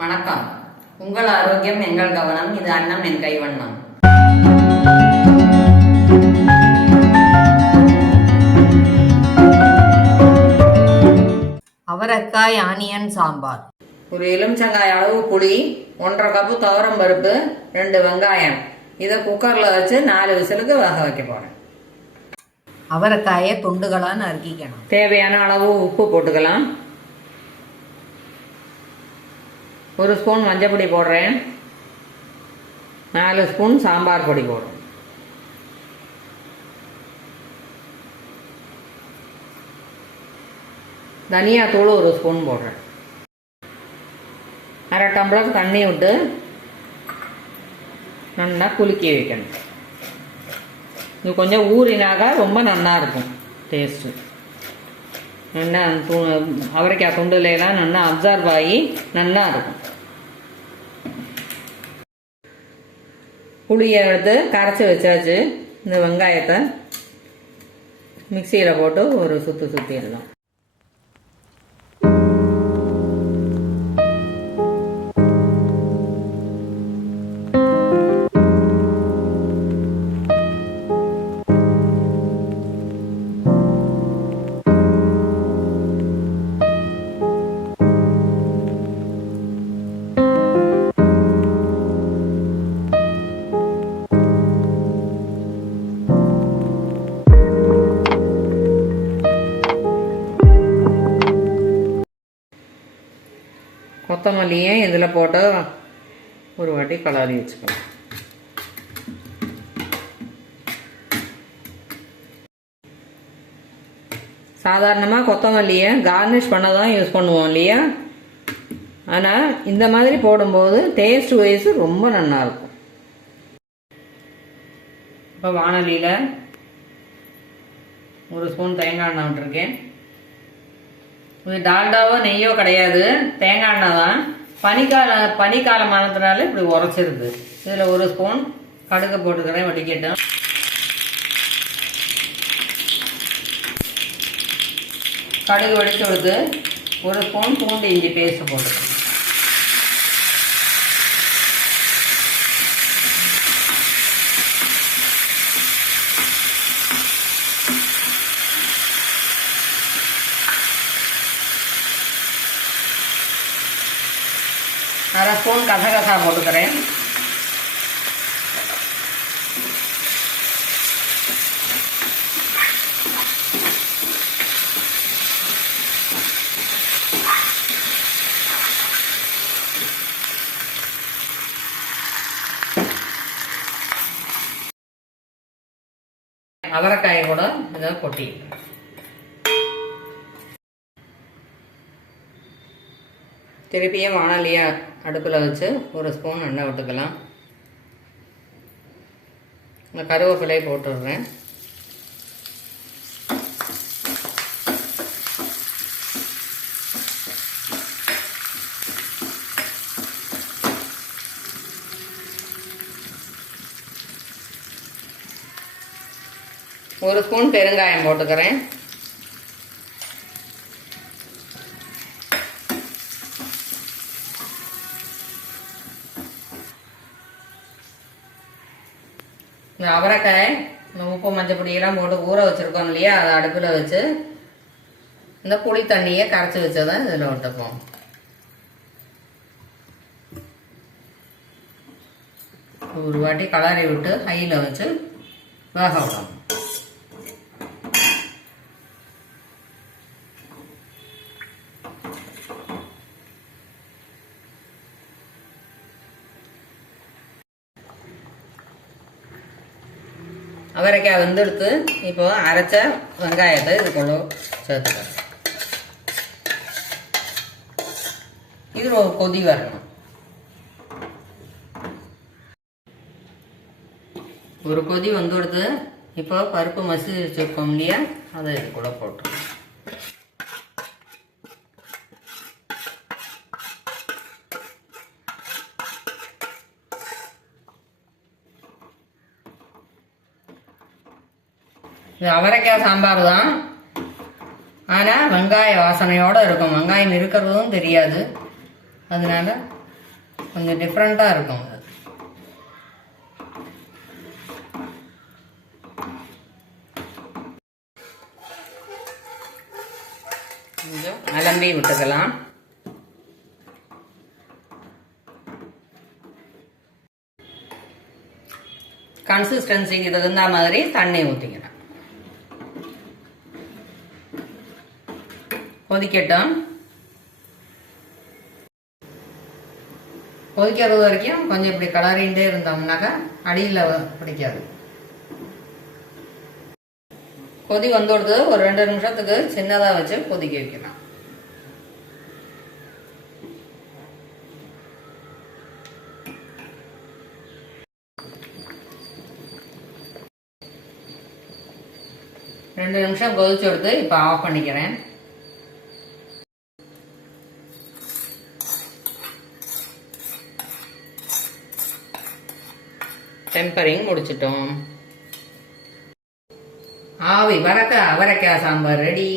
வணக்கம். உங்கள் ஆரோக்கியம் எங்கள் கவனம். இது அன்னம் என் கைவண்ணம். அவரைக்காய் ஆனியன் சாம்பார். ஒரு எலுமிச்சங்காய் அளவு புளி, 1.5 கப்பு துவரம் பருப்பு, 2 வெங்காயம். இதை குக்கரில் வச்சு 4 விசிலுக்கு வேக வைக்க போகிறேன். அவரைக்காயை துண்டுகளாக நறுக்கிக்கணும். தேவையான அளவு உப்பு போட்டுக்கலாம். 1 ஸ்பூன் மஞ்சள் பொடி போடுறேன். 4 ஸ்பூன் சாம்பார் பொடி போடுறேன். தனியாத்தூள் 1 ஸ்பூன் போடுறேன். 1/2 டம்ளர் தண்ணி விட்டு நல்லா குலுக்கி வைக்கணும். இது கொஞ்சம் ஊறினாக ரொம்ப நல்லா இருக்கும் டேஸ்ட்டு. நல்லா அவரைக்காய் துண்டுலாம் நல்லா அப்சர்வ் ஆகி நல்லா இருக்கும். புளியை எடுத்து கரைச்சி வச்சாச்சு. இந்த வெங்காயத்தை மிக்சியில் போட்டு ஒரு சுற்றிடலாம். கொத்தமல்லியை இதில் போட்டு ஒரு வாட்டி கலரி வச்சுக்கலாம். சாதாரணமாக கொத்தமல்லியை கார்னிஷ் பண்ண தான் யூஸ் பண்ணுவோம் இல்லையா? ஆனால் இந்த மாதிரி போடும்போது டேஸ்ட் வைஸ் ரொம்ப நல்லாயிருக்கும். இப்போ வானலியில் 1 ஸ்பூன் தேங்காய் எண்ணெய் விட்டுருக்கேன். இது டால்டாவோ நெய்யோ கிடையாது, தேங்காய் எண்ணெய் தான். பனிக்காலம் ஆனதுனால இப்படி உரைச்சிருது. இதில் 1 ஸ்பூன் கடுகு போட்டுக்கிறேன், வடிக்கட்டும். கடுகு வெடிச்சு கொடுத்து 1 ஸ்பூன் பூண்டு இஞ்சி பேஸ்ட் போட்டுக்கிறேன். அரை ஸ்பூன் கசகசா போட்டுக்கிறேன். அவரைக்காயை கூட இதை கொட்டி திருப்பியும் வானலியை அடுப்பில் வச்சு 1 ஸ்பூன் எண்ணெய் விட்டுக்கலாம். இந்த கருவேப்பிலை போட்டுடுறேன். ஒரு ஸ்பூன் பெருங்காயம் போட்டுக்கிறேன். இந்த அவரைக்காய் உப்பு மஞ்சள் பொடியெல்லாம் போட்டு ஊற வச்சுருக்கோம் இல்லையா? அதை அடுப்பில் வச்சு இந்த புளி தண்ணியை கரைச்சி வச்சதை இதில் விட்டுப்போம். ஒரு வாட்டி கலரி விட்டு ஹையில் வச்சு வேக விடணும். அவரைக்காய் வெந்தெடுத்து இப்போ அரைச்ச வெங்காயத்தை இதுக்குள்ள சேர்த்துக்கிறேன். இது ஒரு கொதி வரணும். ஒரு கொதி வந்துடுத்து. இப்போ பருப்பு மசிச்சு வச்சுருக்கோம் இல்லையா? அதை இது கூட போட்டு இது அவரைக்காய் சாம்பார் தான். ஆனால் வெங்காய வாசனையோடு இருக்கும். வெங்காயம் இருக்கிறதும் தெரியாது. அதனால கொஞ்சம் டிஃப்ரெண்ட்டாக இருக்கும். கொஞ்சம் அலம்பி விட்டுக்கலாம். கன்சிஸ்டன்சிக்கு தகுந்த மாதிரி தண்ணி ஊற்றிக்கிறேன். கொதிக்கட்டும். கொதிக்கிறது வரைக்கும் கொஞ்சம் இப்படி கலரிண்டே இருந்தோம்னாக்கா அடியில் பிடிக்காது. கொதி வந்துடுது. ஒரு 2 நிமிஷத்துக்கு சின்னதாக வச்சு கொதிக்க வைக்கலாம். ரெண்டு நிமிஷம் கொதிச்சு எடுத்து இப்போ ஆஃப் பண்ணிக்கிறேன். டெம்பரிங் முடிச்சிட்டோம். ஆவி பறக்க அவரைக்காய் சாம்பார் ரெடி.